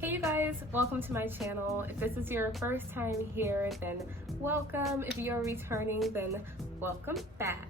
Hey you guys, welcome to my channel. If this is your first time here, then welcome. If you're returning, then welcome back.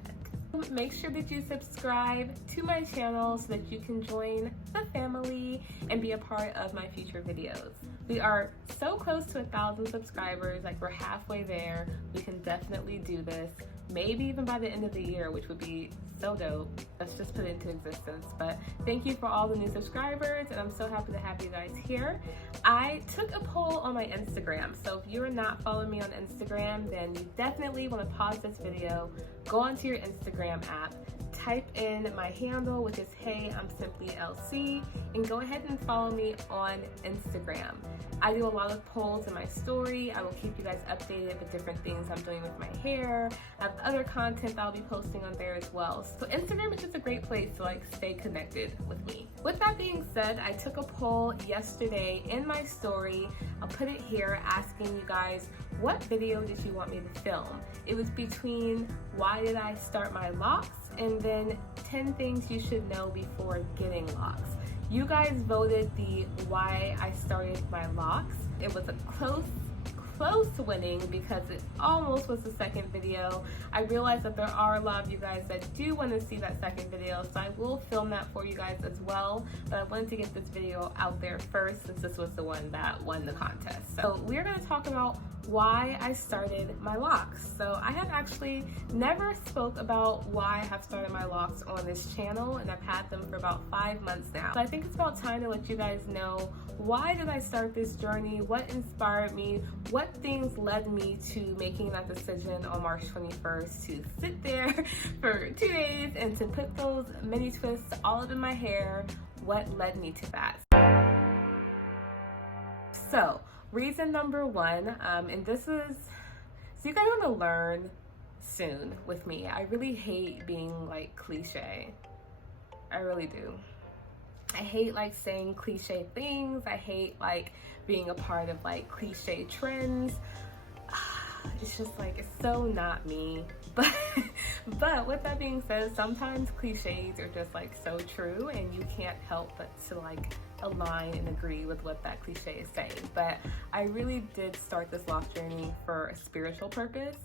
Make sure that you subscribe to my channel so that you can join the family and be a part of my future videos. We are so close to 1,000 subscribers, like we're halfway there. We can definitely do this, maybe even by the end of the year, which would be so dope. Let's just put it into existence. But thank you for all the new subscribers, and I'm so happy to have you guys here. I took a poll on my Instagram, so if you're not following me on Instagram, then you definitely want to pause this video, go onto your Instagram app, type in my handle, which is Hey, ImSimplyLC, and go ahead and follow me on Instagram. I do a lot of polls in my story. I will keep you guys updated with different things I'm doing with my hair. I have other content that I'll be posting on there as well. So Instagram is just a great place to stay connected with me. With that being said, I took a poll yesterday in my story. I'll put it here, asking you guys, what video did you want me to film? It was between why did I start my locks and then 10 things you should know before getting locks. You guys voted the why I started my locks. It was a close winning because it almost was the second video. I realized that there are a lot of you guys that do want to see that second video, so I will film that for you guys as well, but I wanted to get this video out there first since this was the one that won the contest. So we're going to talk about why I started my locks. So I have actually never spoke about why I have started my locks on this channel, and I've had them for about 5 months now. So I think it's about time to let you guys know, why did I start this journey? What inspired me? What things led me to making that decision on March 21st to sit there for 2 days and to put those mini twists all up in my hair? What led me to that? So reason number one, and this is, so you guys are gonna learn soon with me. I really hate being cliche. I really do. I hate saying cliche things. I hate being a part of cliche trends. It's just it's so not me. But with that being said, sometimes cliches are just so true, and you can't help but to align and agree with what that cliche is saying. But I really did start this lock journey for a spiritual purpose,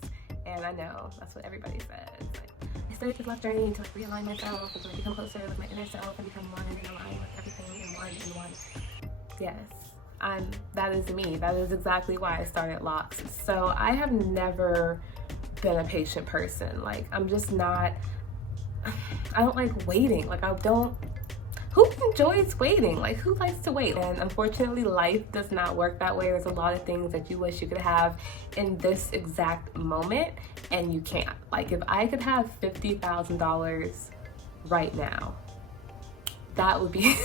and I know that's what everybody says. I started this lock journey to realign myself and to become closer with my inner self and become one and be aligned with everything in one. Yes, that is me. That is exactly why I started locks. So I have never been a patient person. I'm just not, I don't like waiting. Who enjoys waiting? Who likes to wait? And unfortunately, life does not work that way. There's a lot of things that you wish you could have in this exact moment, and you can't. If I could have $50,000 right now, that would be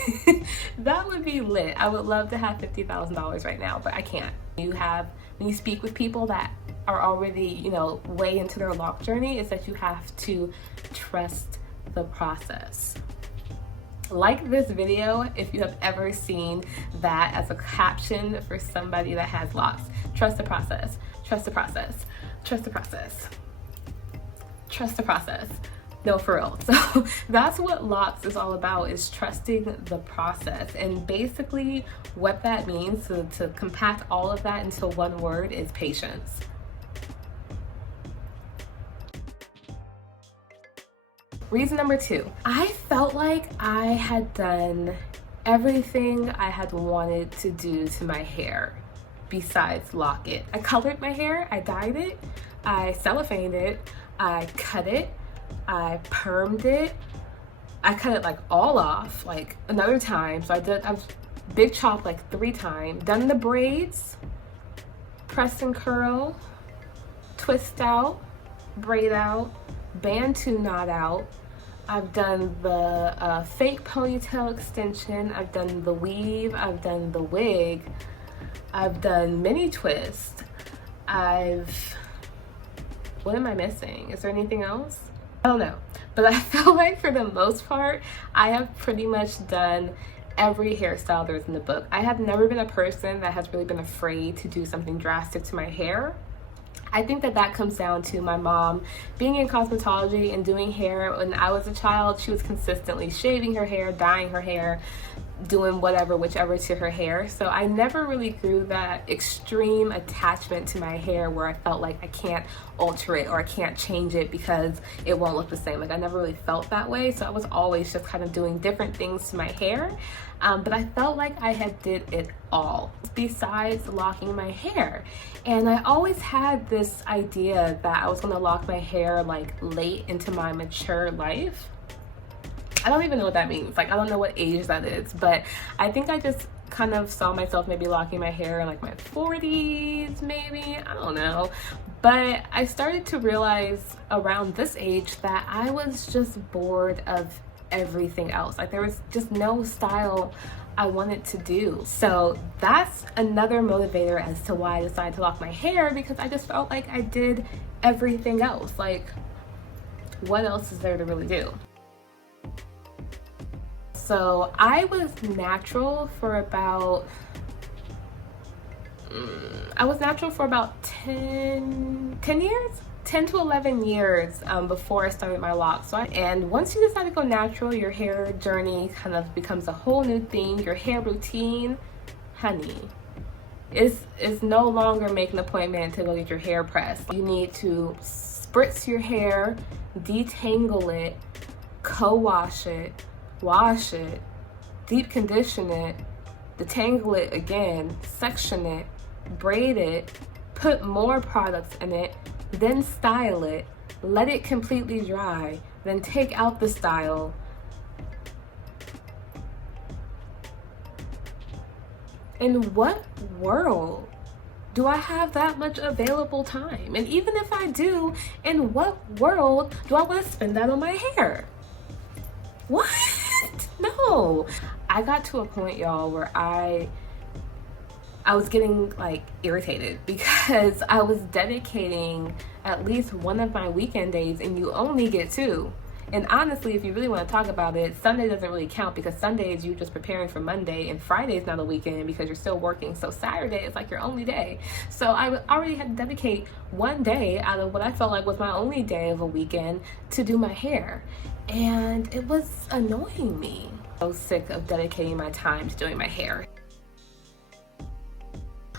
that would be lit. I would love to have $50,000 right now, but I can't. When you speak with people that are already, way into their lock journey, is that you have to trust the process. Like this video if you have ever seen that as a caption for somebody that has locks. Trust the process. Trust the process. Trust the process. Trust the process. No, for real. So that's what locks is all about, is trusting the process. And basically what that means, to compact all of that into one word, is patience. Reason number two, I felt like I had done everything I had wanted to do to my hair besides lock it. I colored my hair, I dyed it, I cellophaned it, I cut it, I permed it, I cut it all off another time. So I've big chop 3 times, done the braids, press and curl, twist out, braid out, bantu knot out. I've done the fake ponytail extension, I've done the weave, I've done the wig, I've done mini twist, what am I missing? Is there anything else? I don't know, but I feel like for the most part, I have pretty much done every hairstyle there's in the book. I have never been a person that has really been afraid to do something drastic to my hair. I think that comes down to my mom being in cosmetology and doing hair. When I was a child, she was consistently shaving her hair, dyeing her hair, doing whatever, whichever to her hair. So I never really grew that extreme attachment to my hair where I felt like I can't alter it or I can't change it because it won't look the same. Like I never really felt that way. So I was always just kind of doing different things to my hair. But I felt like I had did it all besides locking my hair. And I always had this idea that I was gonna lock my hair like late into my mature life. I don't even know what that means. Like, I don't know what age that is, but I think I just kind of saw myself maybe locking my hair in like my 40s, maybe, I don't know. But I started to realize around this age that I was just bored of everything else. Like there was just no style I wanted to do. So that's another motivator as to why I decided to lock my hair, because I just felt like I did everything else. Like, what else is there to really do? So I was natural for about 10 years? 10 to 11 years before I started my locks. And once you decide to go natural, your hair journey kind of becomes a whole new thing. Your hair routine, honey, is no longer make an appointment to go get your hair pressed. You need to spritz your hair, detangle it, co-wash it, wash it, deep condition it, detangle it again, section it, braid it, put more products in it, then style it, let it completely dry, then take out the style. In what world do I have that much available time? And even if I do, in what world do I want to spend that on my hair? What? No. I got to a point, y'all, where I was getting like irritated because I was dedicating at least one of my weekend days, and you only get 2. And honestly, if you really want to talk about it, Sunday doesn't really count because Sunday is you just preparing for Monday, and Friday is not a weekend because you're still working. So Saturday is like your only day. So I already had to dedicate one day out of what I felt like was my only day of a weekend to do my hair. And it was annoying me. I was sick of dedicating my time to doing my hair.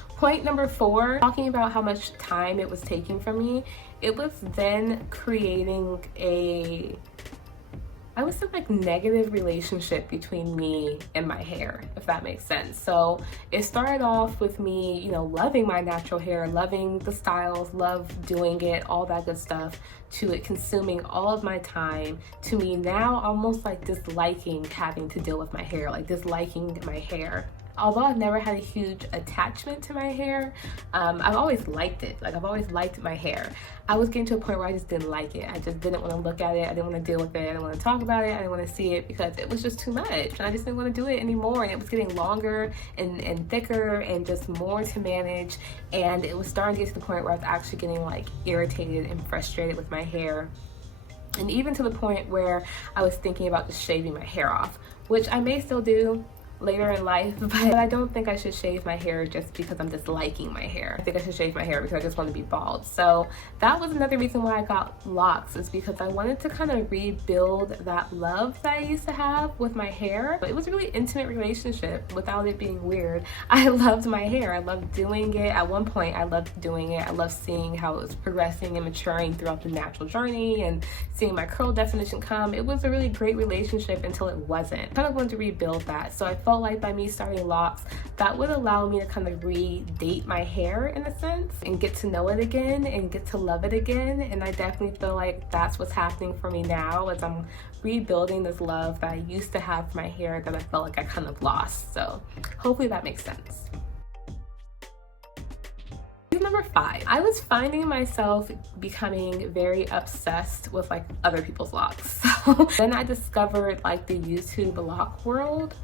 Point number 4, talking about how much time it was taking from me, it was then creating a, I would say, like negative relationship between me and my hair, if that makes sense. So it started off with me, you know, loving my natural hair, loving the styles, love doing it, all that good stuff, to it consuming all of my time, to me now almost like disliking having to deal with my hair, like disliking my hair. Although I've never had a huge attachment to my hair, I've always liked it. Like I've always liked my hair. I was getting to a point where I just didn't like it. I just didn't want to look at it. I didn't want to deal with it. I didn't want to talk about it. I didn't want to see it because it was just too much. And I just didn't want to do it anymore. And it was getting longer and thicker and just more to manage. And it was starting to get to the point where I was actually getting like irritated and frustrated with my hair. And even to the point where I was thinking about just shaving my hair off, which I may still do later in life, but I don't think I should shave my hair just because I'm disliking my hair. I think I should shave my hair because I just want to be bald. So that was another reason why I got locks, is because I wanted to kind of rebuild that love that I used to have with my hair. It was a really intimate relationship without it being weird. I loved my hair. I loved doing it. At one point, I loved doing it. I loved seeing how it was progressing and maturing throughout the natural journey and seeing my curl definition come. It was a really great relationship until it wasn't. I kind of wanted to rebuild that. So I felt like by me starting locks, that would allow me to kind of re-date my hair in a sense and get to know it again and get to love it again. And I definitely feel like that's what's happening for me now, as I'm rebuilding this love that I used to have for my hair that I felt like I kind of lost. So hopefully that makes sense. Number 5, I was finding myself becoming very obsessed with like other people's locks. So then I discovered like the YouTube lock world.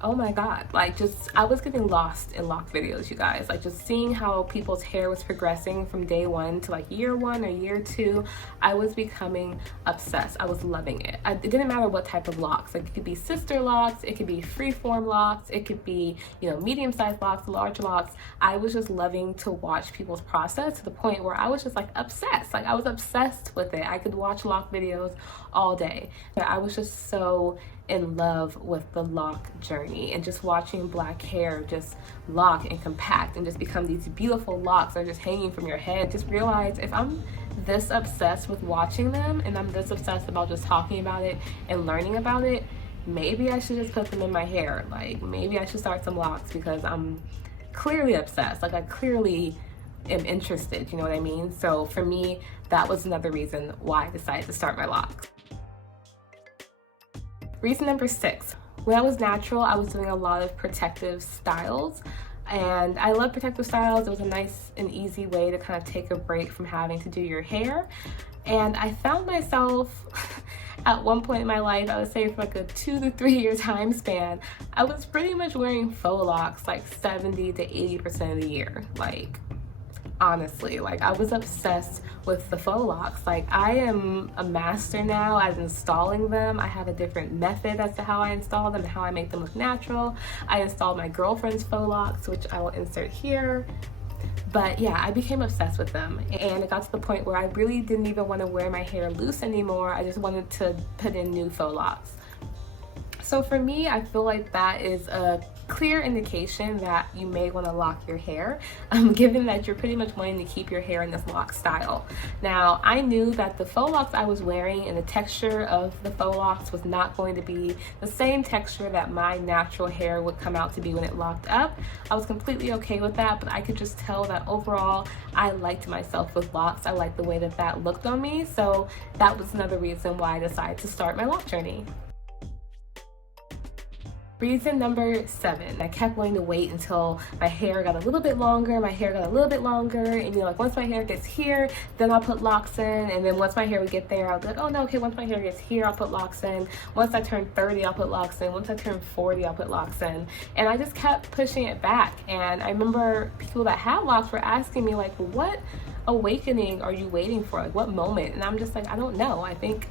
Oh my god, like just I was getting lost in lock videos, you guys. Like just seeing how people's hair was progressing from day 1 to like year 1 or year 2, I was becoming obsessed. I was loving it. It didn't matter what type of locks. Like it could be sister locks, it could be freeform locks, it could be, you know, medium-sized locks, large locks. I was just loving to watch people's process to the point where I was just like obsessed. Like I was obsessed with it. I could watch lock videos all day. But I was just so in love with the lock journey and just watching black hair just lock and compact and just become these beautiful locks that are just hanging from your head. Just realize, if I'm this obsessed with watching them and I'm this obsessed about just talking about it and learning about it, maybe I should just put them in my hair. Like, maybe I should start some locks because I'm clearly obsessed. Like, I clearly am interested, you know what I mean? So for me, that was another reason why I decided to start my locks. Reason number 6, when I was natural, I was doing a lot of protective styles, and I love protective styles. It was a nice and easy way to kind of take a break from having to do your hair. And I found myself at one point in my life, I would say for like a 2 to 3 year time span, I was pretty much wearing faux locks like 70 to 80% of the year. Like, honestly, like, I was obsessed with the faux locks. Like, I am a master now at installing them. I have a different method as to how I install them and how I make them look natural. I installed my girlfriend's faux locks, which I will insert here. But yeah, I became obsessed with them, and it got to the point where I really didn't even want to wear my hair loose anymore. I just wanted to put in new faux locks. So for me, I feel like that is a clear indication that you may want to lock your hair, given that you're pretty much wanting to keep your hair in this lock style. Now, I knew that the faux locks I was wearing and the texture of the faux locks was not going to be the same texture that my natural hair would come out to be when it locked up. I was completely okay with that, but I could just tell that overall I liked myself with locks. I liked the way that that looked on me, so that was another reason why I decided to start my lock journey. Reason number 7, I kept wanting to wait until my hair got a little bit longer, and you know, like, once my hair gets here, then I'll put locks in, and then once my hair would get there, I'll be like, oh no, okay, once my hair gets here, I'll put locks in. Once I turn 30, I'll put locks in. Once I turn 40, I'll put locks in. And I just kept pushing it back. And I remember people that had locks were asking me, like, what awakening are you waiting for? Like, what moment? And I'm just like, I don't know. I think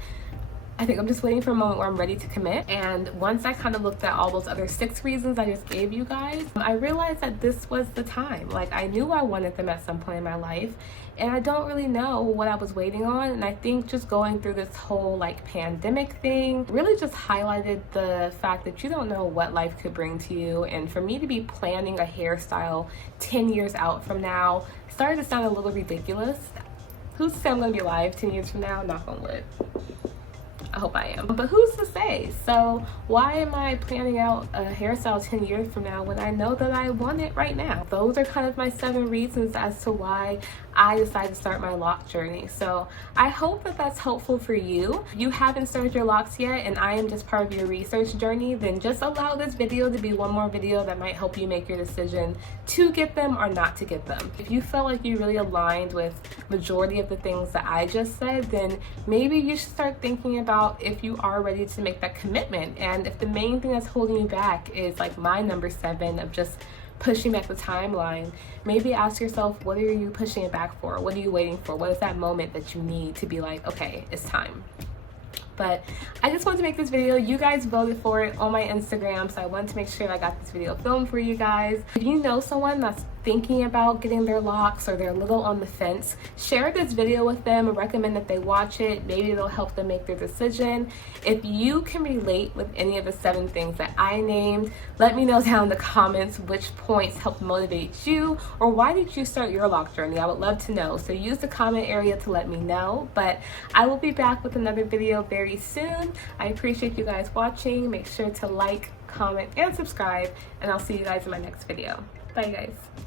I'm just waiting for a moment where I'm ready to commit. And once I kind of looked at all those other 6 reasons I just gave you guys, I realized that this was the time. Like, I knew I wanted them at some point in my life, and I don't really know what I was waiting on. And I think just going through this whole like pandemic thing really just highlighted the fact that you don't know what life could bring to you. And for me to be planning a hairstyle 10 years out from now started to sound a little ridiculous. Who's to say I'm gonna be alive 10 years from now? Knock on wood. I hope I am, but who's to say? So why am I planning out a hairstyle 10 years from now when I know that I want it right now? Those are kind of my 7 reasons as to why I decided to start my lock journey. So I hope that that's helpful for you. If you haven't started your locks yet and I am just part of your research journey, then just allow this video to be one more video that might help you make your decision to get them or not to get them. If you feel like you really aligned with majority of the things that I just said, then maybe you should start thinking about if you are ready to make that commitment. And if the main thing that's holding you back is like my number 7 of just pushing back the timeline, maybe ask yourself, what are you pushing it back for? What are you waiting for? What is that moment that you need to be like, okay, it's time? But I just wanted to make this video. You guys voted for it on my Instagram, so I wanted to make sure I got this video filmed for you guys. If you know someone that's thinking about getting their locks or they're a little on the fence, share this video with them and recommend that they watch it. Maybe it'll help them make their decision. If you can relate with any of the 7 things that I named, let me know down in the comments which points helped motivate you, or why did you start your lock journey? I would love to know. So use the comment area to let me know. But I will be back with another video very soon. I appreciate you guys watching. Make sure to like, comment, and subscribe, and I'll see you guys in my next video. Bye guys.